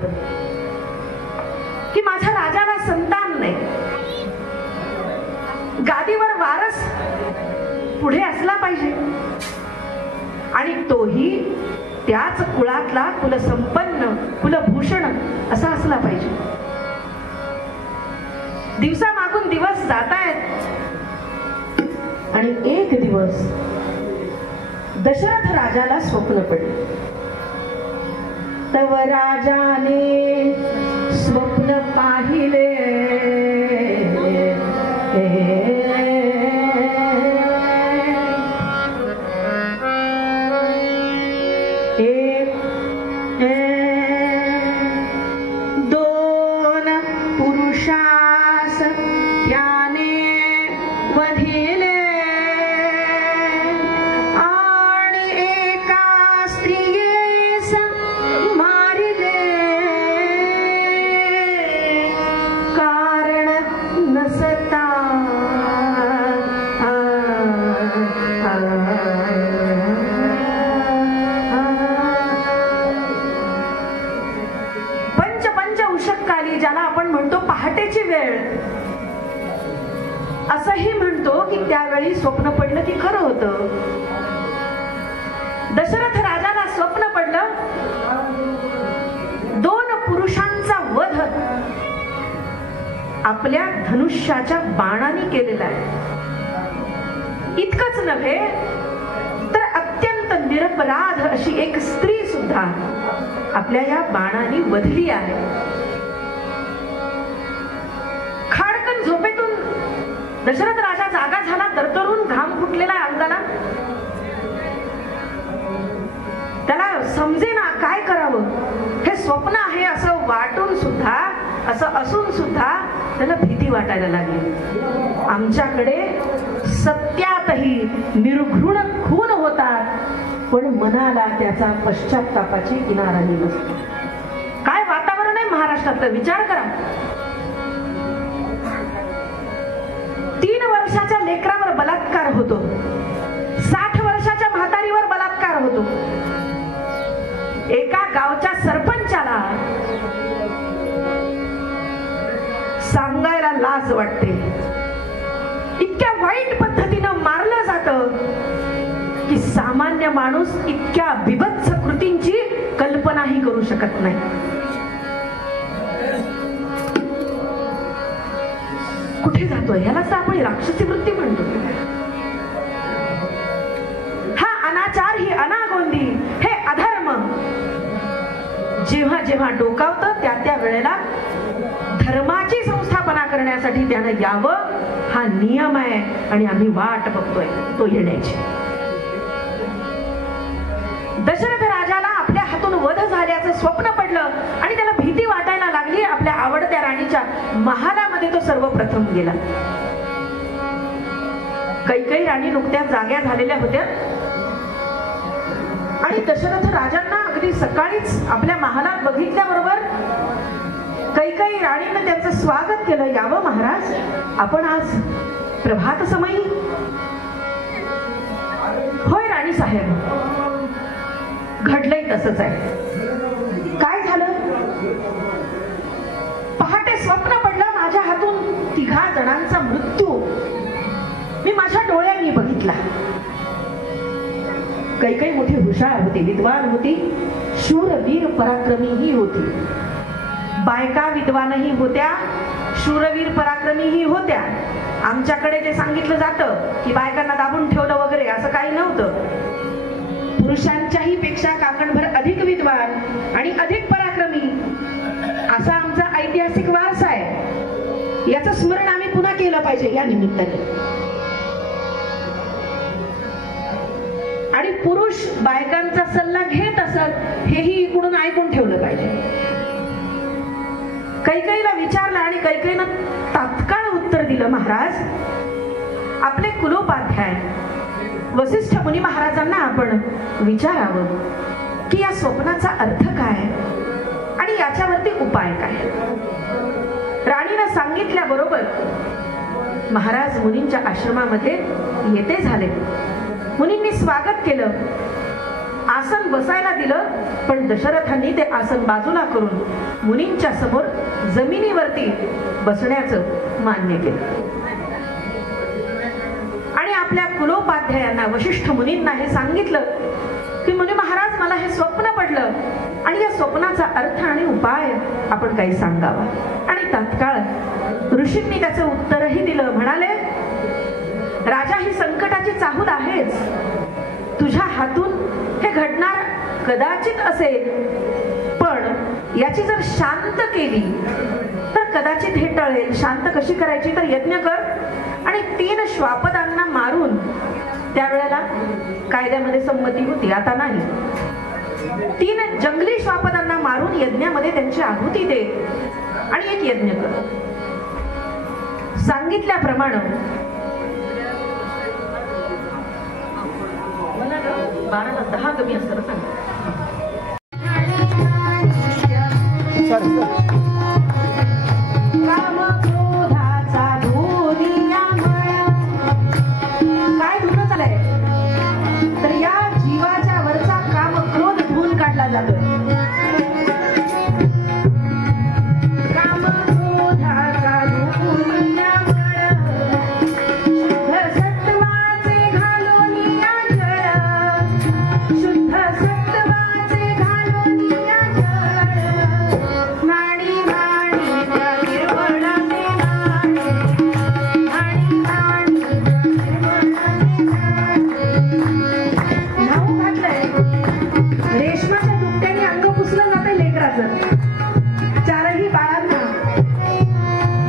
होतं की माझ्या राजाला संतान नाही, गादीवर वारस पुढे असला पाहिजे आणि तोही त्याच कुळातला कुलसंपन्न कुलभूषण असा असला पाहिजे. दिवसामागून दिवस जात आहेत आणि एक दिवस दशरथ राजाला स्वप्न पडले. तव राजाने स्वप्न पाहिले, दोन पुरुषास त्याने वधिले आणि एका स्त्रियेस मारिले, कारण नसता ज्याला आपण म्हणतो पहाटेची वेळ असंही म्हणतो की त्यावेळी स्वप्न पडलं की खरं होतं. दशरथ राजाला स्वप्न पडलं, दोन पुरुषांचा वध आपल्या धनुष्याच्या बाणाने केलेला आहे. इतकंच नव्हे तर अत्यंत निरपराध अशी एक स्त्री सुद्धा आपल्या या बाणाने वधली आहे. झोपेतून दशरथ राजा जागा झाला, तरतरून घाम फुटलेला अंगाला. त्याला समजेना काय करावं. हे स्वप्न आहे असं वाटून सुद्धा, असं असून सुद्धा त्याला भीती वाटायला लागली. आमच्याकडे सत्यातही निर्घृण खून होतात, पण मनाला त्याचा पश्चात्तापाची किनाराही नसते. काय वातावरण आहे महाराष्ट्रातलं, विचार करा. 3 वर्षाच्या लेकरावर बलात्कार होतो, 60 वर्षाच्या म्हातारीवर बलात्कार होतो. एका गावच्या सरपंचाला सांगायला लाज वाटते. इतक्या वाईट पद्धतीनं मारलं जातं की सामान्य माणूस इतक्या बिभत्स कृतींची कल्पनाही करू शकत नाही. कुठे जातोय ह्यालाच आपण राक्षसी वृत्ती म्हणतो. हा अनाचार, ही अनागोंदी, हे अधर्म जेव्हा जेव्हा डोकावतं त्या वेळेला धर्माची संस्थापना करण्यासाठी त्यानं यावं, हा नियम आहे आणि आम्ही वाट बघतोय तो येण्याची. दशरथ राजाला आपल्या हातून वध झाल्याचं स्वप्न पडलं आणि त्याला भीती वाटायला लागली. आपल्या आवडत्या राणीच्या महालामध्ये तो सर्वप्रथम गेला. कैकेयी राणी नुकत्याच जाग्या झालेल्या होत्या आणि दशरथ राजांना अगदी सकाळीच आपल्या महालात बघितल्याबरोबर कैकेयी राणीने त्यांचं स्वागत केलं. यावं महाराज, आपण आज प्रभात समयी. होय राणी साहेब, घडलंय तसंच आहे. काय झालं? पहाटे स्वप्न पडलं, माझ्या हातून 3 जणांचा मृत्यू मी माझ्या डोळ्यांनी बघितला. कैकेयी मोठी हुशार होती, विद्वान होती, शूरवीर पराक्रमीही होती. बायका विद्वानही होत्या, शूरवीर पराक्रमीही होत्या. आमच्याकडे जे सांगितलं जातं की बायकांना दाबून ठेवलं वगैरे असं काही नव्हतं. पुरुषांच्याही पेक्षा काकणभर अधिक विद्वान आणि अधिक पराक्रमी असा आमचा ऐतिहासिक वारसा आहे. याचं स्मरण आम्ही पुन्हा केलं पाहिजे या निमित्ताने. आणि पुरुष बायकांचा सल्ला घेत असत हेही इकडून ऐकून ठेवलं पाहिजे. कैकेयीला विचारलं आणि कैकेयीनं तात्काळ उत्तर दिलं, महाराज, आपले कुलोपाध्याय वसिष्ठ मुनी महाराजांना आपण विचारावं की या स्वप्नाचा अर्थ काय आणि याच्यावरती उपाय काय. राणीनं सांगितल्याबरोबर महाराज मुनींच्या आश्रमामध्ये येते झाले. मुनींनी स्वागत केलं. आसन बसायला दिलं, पण दशरथांनी ते आसन बाजूला करून मुनींच्या समोर जमिनीवरती बसण्याचं मान्य केलं. आणि आपल्या कुलोपाध्यायांना, वशिष्ठ मुनींना हे सांगितलं की मुनी महाराज, मला हे स्वप्न पडलं आणि या स्वप्नाचा अर्थ आणि उपाय आपण काही सांगावा. आणि तात्काळ ऋषींनी त्याचं उत्तरही दिलं. म्हणाले, राजा, ही संकटाची चाहूल आहेच. तुझ्या हातून हे घडणार कदाचित असेल, पण याची जर शांत केली तर कदाचित हे टळेल. शांत कशी करायची तर यज्ञ कर आणि 3 श्वापदांना मारून, त्यावेळेला कायद्यामध्ये संमती होती, आता नाही, 3 जंगली श्वापदांना मारून यज्ञामध्ये त्यांची आहुती दे आणि एक यज्ञ कर. सांगितल्याप्रमाणे 12:10 कमी असतं सांग. काय धुणं चालय तर या जीवाच्या वरचा काम क्रोध धुवून काढला जातोय. चारही बाळांना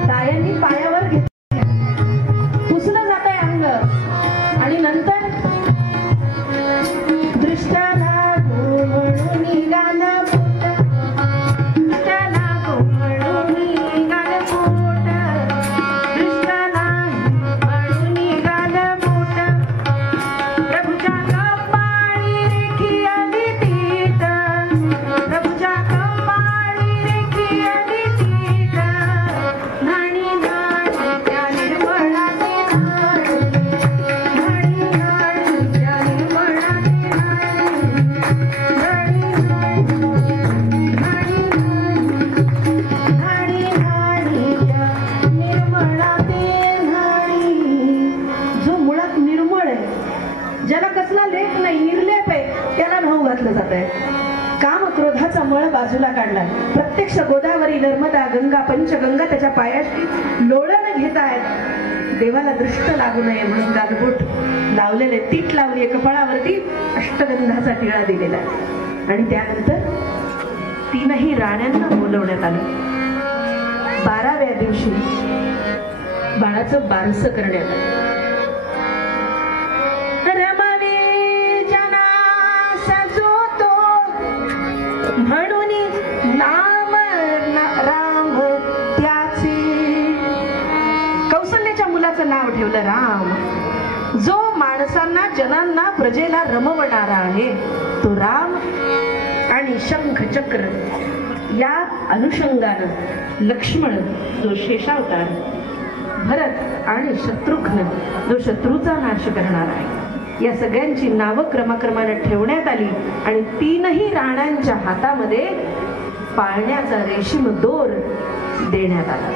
तायांनी पायावर घेतलं, पुसलं जात आहे अंग. आणि नंतर दृष्टाला घुमळून निघालं पोट, दृष्टाला घुमळून निघालं पोट, दृष्टाला घुमळून निघालं पोट. प्रभूच्या कपाळी रेखी आली तीत, प्रभूच्या ज्याला कसला लेख नाही, निर्लेप आहे, त्याला न्हाऊ घातलं जात आहे. काम क्रोधाचा मळ बाजूला काढला. प्रत्यक्ष गोदावरी, नर्मदा, गंगा, पंचगंगा त्याच्या पायाशी लोळण घेत आहेत. देवाला दृष्ट लागू नये म्हणून गालबोट लावलेले, तीट लावली कपाळावरती, अष्टगंधाचा टिळा दिलेला आहे. आणि त्यानंतर 3ही राण्यांना बोलवण्यात आलं. 12व्या दिवशी बाळाचं बारसं करण्यात आलं. म्हणून नाम राम त्याचे, कौशल्याच्या मुलाचं नाव ठेवलं राम. जो माणसांना, जनांना, प्रजेला रमवणारा आहे तो राम. आणि शंख चक्र या अनुषंगानं लक्ष्मण जो शेषावतार, भरत आणि शत्रुघ्न जो शत्रूचा नाश करणार आहे, या सगळ्यांची नावं क्रमाक्रमाने ठेवण्यात आली. आणि 3ही राण्यांच्या हातामध्ये पाळण्याचा रेशीम दोर देण्यात आला.